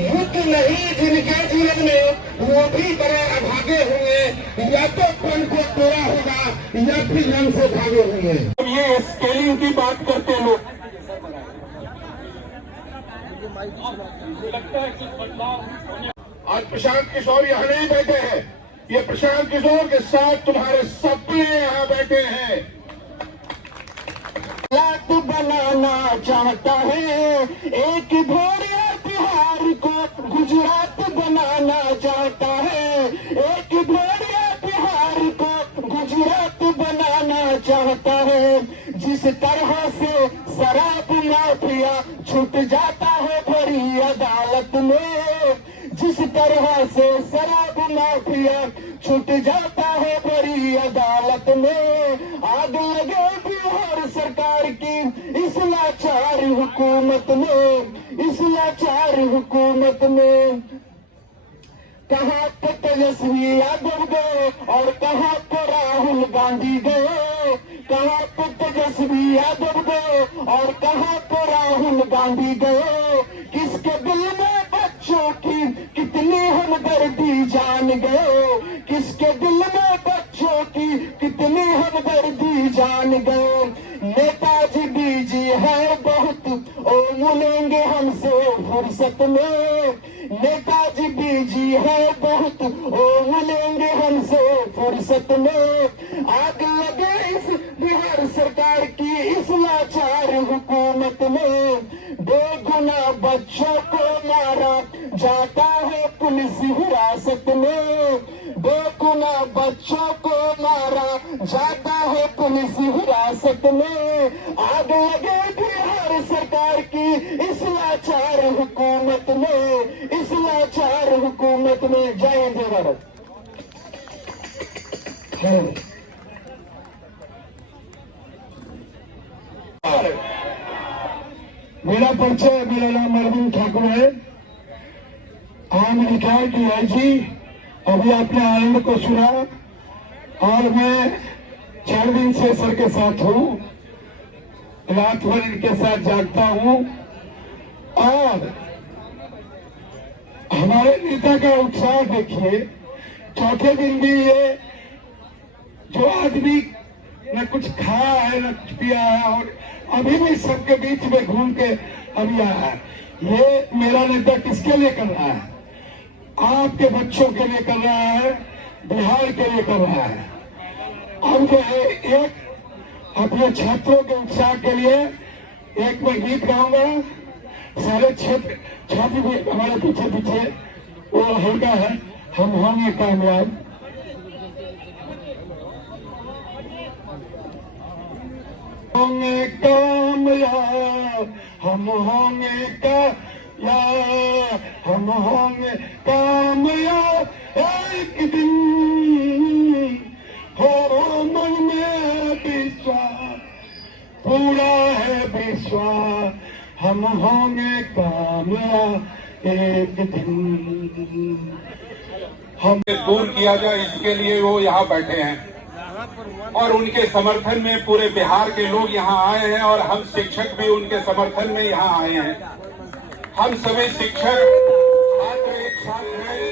युद्ध नहीं जिनके जीवन में वो भी बड़े अभागे होंगे, या तो पन को तोड़ा होगा या फिर जंग से भागे होंगे। ये स्केलिंग की बात करते हैं लोग। आज प्रशांत किशोर यहाँ नहीं बैठे हैं, ये प्रशांत किशोर के साथ तुम्हारे सपने यहाँ बैठे हैं। लात बनाना चाहता है एक भेड़िया, बिहार को गुजरात बनाना चाहता है एक भेड़िया, बिहार को गुजरात बनाना चाहता है। जिस तरह से शराब माफिया छूट जाता है बड़ी अदालत में, जिस तरह से शराब माफिया छूट जाता है बड़ी अदालत में, आग लगे बिहार सरकार की इस लाचार हुकूमत में, इस लाचार हुकूमत में। कहाँ पे तेजस्वी यादव गए और कहाँ पे राहुल गांधी गए, कहाँ पे तेजस्वी यादव गए और कहाँ पे राहुल गांधी गए। किसके दिल में बच्चों की कितनी हमदर्दी जान गए, किसके दिल में बच्चों की कितनी हमदर्दी जान गए। नेताजी बीजी है बहुत, ओ मिलेंगे हमसे फुर्सत में, नेताजी बीजी है बहुत, ओ मिलेंगे हमसे फुर्सत में। आग लगे इस बिहार सरकार की इस लाचार हुकूमत में, बेगुनाह बच्चों को मारा जाता है पुलिस हिरासत में, बेगुनाह बच्चों को मारा जाता है पुलिस हिरासत में। आग लगे बिहार सरकार की इस लाचार हुकूमत में, इस लाचार हुकूमत में। जय हिंद जय भारत। मेरा परिचय, मेरा नाम अरविंद ठाकुर है। I am retired DIG. अभी आपने आनंद को सुना और मैं 4 दिन से सर के साथ हूँ, रात भर इनके साथ जागता हूँ। और हमारे नेता का उत्साह देखिए, चौथे दिन भी ये जो आदमी न कुछ खाया है न कुछ पिया है और अभी भी सबके बीच में घूम के अभी आया है। ये मेरा नेता किसके लिए कर रहा है? आपके बच्चों के लिए कर रहा है, बिहार के लिए कर रहा है। अब जो है एक अपने छात्रों के उत्साह के लिए एक मैं गीत गाऊंगा। सारे छात्र भी हमारे पीछे पीछे, वो हल्का है, हम होंगे कामयाब। होंगे कामयाब, हम होंगे कामयाब, हम होंगे कामयाब एक दिन। हो मन में विश्वास, पूरा है विश्वास, हम होंगे कामयाब एक दिन। हम दूर किया जाए इसके लिए वो यहाँ बैठे हैं और उनके समर्थन में पूरे बिहार के लोग यहाँ आए हैं और हम शिक्षक भी उनके समर्थन में यहाँ आए हैं। हम सभी शिक्षक छात्र एक साथ हैं।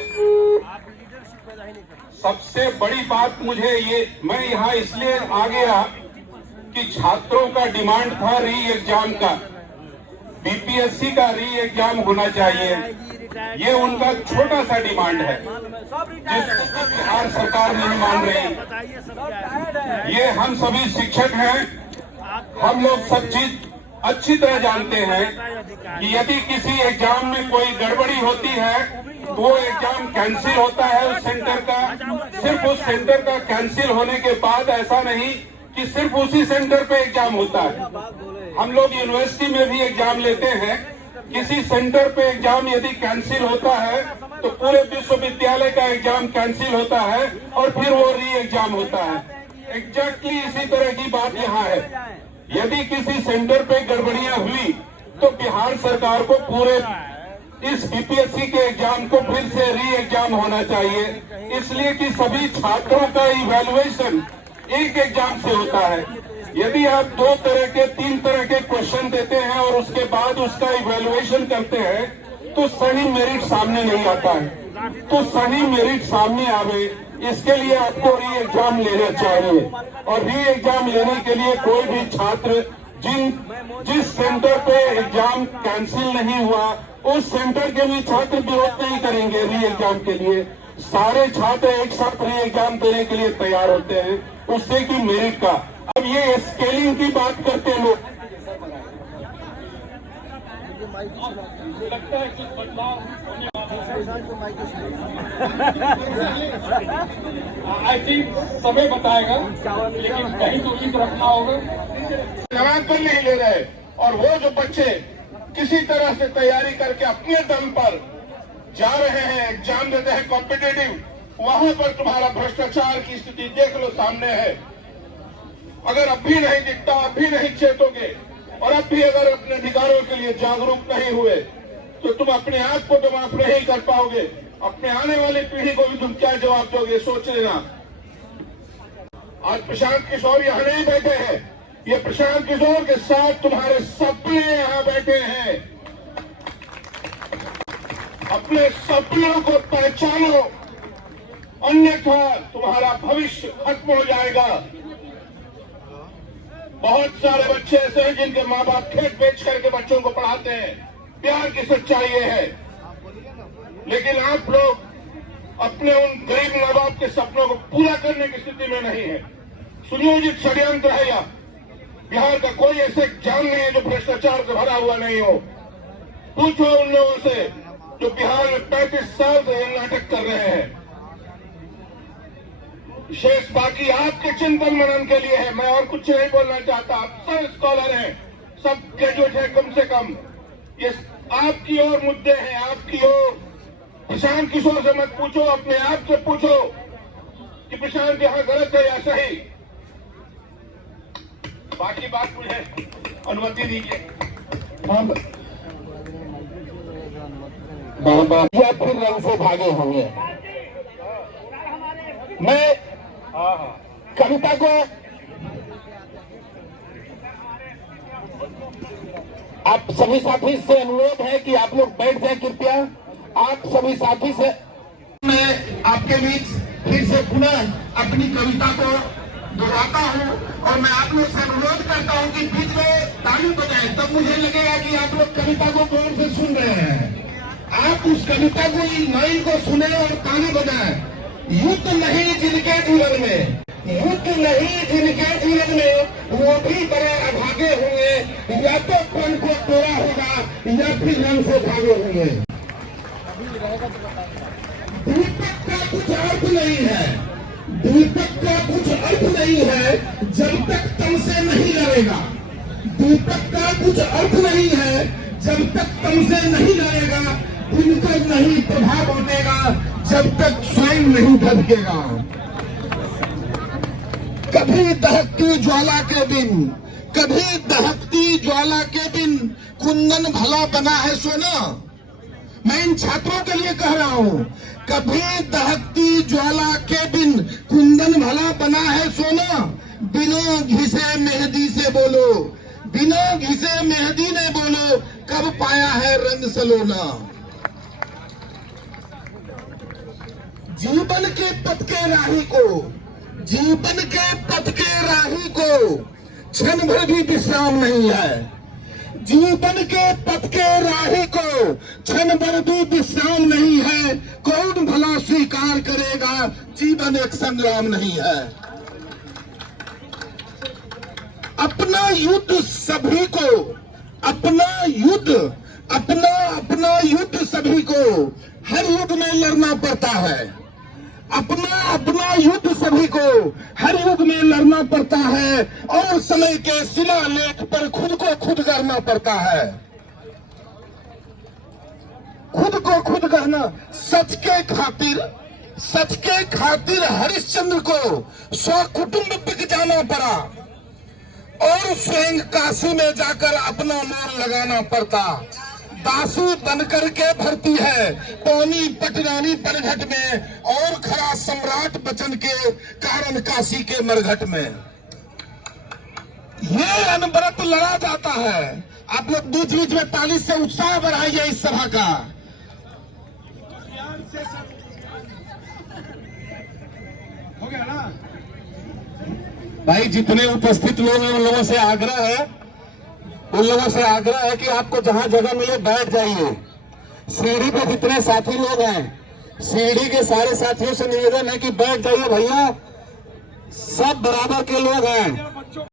सबसे बड़ी बात मुझे ये, मैं यहाँ इसलिए आ गया कि छात्रों का डिमांड था री एग्जाम का, बीपीएससी का री एग्जाम होना चाहिए। ये उनका छोटा सा डिमांड है जिसको बिहार सरकार नहीं मान रही। ये हम सभी शिक्षक हैं, हम लोग सब चीज अच्छी तरह जानते हैं कि यदि किसी एग्जाम में कोई गड़बड़ी होती है तो वो एग्जाम कैंसिल होता है उस सेंटर का। सिर्फ उस सेंटर का कैंसिल होने के बाद ऐसा नहीं कि सिर्फ उसी सेंटर पे एग्जाम होता है। हम लोग यूनिवर्सिटी में भी एग्जाम लेते हैं, किसी सेंटर पे एग्जाम यदि कैंसिल होता है तो पूरे विश्वविद्यालय का एग्जाम कैंसिल होता है और फिर वो री एग्जाम होता है। एग्जैक्टली इसी तरह की बात यहाँ है। यदि किसी सेंटर पे गड़बड़ियां हुई तो बिहार सरकार को पूरे इस बीपीएससी के एग्जाम को फिर से री एग्जाम होना चाहिए, इसलिए कि सभी छात्रों का इवैल्यूएशन एक एग्जाम से होता है। यदि आप 2 तरह के 3 तरह के क्वेश्चन देते हैं और उसके बाद उसका इवैल्यूएशन करते हैं तो सही मेरिट सामने नहीं आता है। तो सही मेरिट सामने आवे इसके लिए आपको री एग्जाम लेना चाहिए। और री एग्जाम लेने के लिए कोई भी छात्र जिस सेंटर पे एग्जाम कैंसिल नहीं हुआ उस सेंटर के भी छात्र विरोध नहीं करेंगे री एग्जाम के लिए। सारे छात्र एक साथ री एग्जाम देने के लिए तैयार होते हैं उससे कि मेरिट का। अब ये स्केलिंग की बात करते हैं लोग, लगता है कुछ बदलाव आई थिंक समय बताएगा, लेकिन कहीं तो उचित रखना होगा। नामांकन नहीं ले रहे और वो जो बच्चे किसी तरह से तैयारी करके अपने दम पर जा रहे हैं, एग्जाम देते हैं कॉम्पिटिटिव, वहां पर तुम्हारा भ्रष्टाचार की स्थिति देख लो सामने है। अगर अब भी नहीं दिखता, अब भी नहीं चेतोगे और अब भी अगर अपने अधिकारों के लिए जागरूक नहीं हुए तो तुम अपने आप को तो माफ नहीं कर पाओगे, अपने आने वाली पीढ़ी को भी तुम क्या जवाब दोगे सोच लेना। आज प्रशांत किशोर यहाँ नहीं बैठे हैं, ये प्रशांत किशोर के साथ तुम्हारे सपने यहाँ बैठे हैं। अपने सपनों को पहचानो, अन्यथा तुम्हारा भविष्य खत्म हो जाएगा। बहुत सारे बच्चे ऐसे हैं जिनके माँ बाप खेत बेच करके बच्चों को पढ़ाते हैं, प्यार की सच्चाई ये है। लेकिन आप लोग अपने उन गरीब माँ बाप के सपनों को पूरा करने की स्थिति में नहीं है। सुनियोजित षड्यंत्र है या बिहार का कोई ऐसे एग्जाम नहीं है जो भ्रष्टाचार से भरा हुआ नहीं हो। पूछो उन लोगों से जो बिहार में 35 साल से ये नाटक कर रहे हैं। शेष बाकी आपके चिंतन मनन के लिए है, मैं और कुछ नहीं बोलना चाहता। आप सब स्कॉलर हैं, सब ग्रेजुएट हैं कम से कम। ये आपकी ओर मुद्दे हैं, आपकी ओर। प्रशांत किशोर से मत पूछो, अपने आप से पूछो कि प्रशांत यहाँ गलत है या सही। बाकी बात मुझे अनुमति दीजिए। या फिर रंग से भागे होंगे। मैं कविता को आप सभी साथी से अनुरोध है कि आप लोग बैठ जाए कृपया। आप सभी साथी से मैं आपके बीच फिर से पुनः अपनी कविता को दोहराता हूँ और मैं आप लोग से अनुरोध करता हूँ कि बीच में ताली बजाएं, तब मुझे लगेगा कि आप लोग कविता को गौर से सुन रहे हैं। आप उस कविता को, लाइन को सुने और ताली बजाएं। युद्ध नहीं जिनके जीवन में, युद्ध नहीं जिनके जीवन में, वो भी बड़े अभागे होंगे। या तो प्रण को तोड़ा होगा या फिर रंग से भागे होंगे। दीपक का कुछ अर्थ नहीं है, दीपक का कुछ अर्थ नहीं है जब तक तम से नहीं लड़ेगा। दीपक का कुछ अर्थ नहीं है जब तक तम से नहीं लड़ेगा। दिनकर नहीं प्रभाव बनेगा जब तक स्वयं नहीं धधकेगा। कभी दहकती ज्वाला के दिन, कभी दहकती ज्वाला के दिन कुंदन भला बना है सोना। मैं इन छात्रों के लिए कह रहा हूँ, कभी दहकती ज्वाला के दिन कुंदन भला बना है सोना। बिना घिसे मेहंदी से बोलो, बिना घिसे मेहंदी ने बोलो, कब पाया है रंग सलोना। जीवन के पथ के राही को, जीवन के पथ के राही को क्षण भर भी विश्राम नहीं है। जीवन के पथ के राही को क्षण भर भी विश्राम नहीं है। कौन भला स्वीकार करेगा जीवन एक संग्राम नहीं है। अपना युद्ध सभी को, अपना युद्ध, अपना युद्ध सभी को हर युद्ध में लड़ना पड़ता है। अपना युद्ध सभी को हर युग में लड़ना पड़ता है और समय के शिलालेख पर खुद को खुद गढ़ना पड़ता है। खुद को खुद गढ़ना। सच के खातिर हरिश्चंद्र को स्वकुटुंब बिक जाना पड़ा और स्वयं काशी में जाकर अपना मोल लगाना पड़ता। दासी बनकर के भरती है पौनी पटरानी परघट में और खरा सम्राट बचन के कारण काशी के मरघट में। ये अनवरत लड़ा जाता है। आप लोग बीच बीच में ताली से उत्साह बढ़ाइए इस सभा का। हो गया ना भाई जितने उपस्थित लोग हैं उन लोगों से आग्रह है कि आपको जहां जगह मिले बैठ जाइए। सीढ़ी पे जितने साथी लोग हैं, सीढ़ी के सारे साथियों से निवेदन है कि बैठ जाइए भैया, सब बराबर के लोग हैं।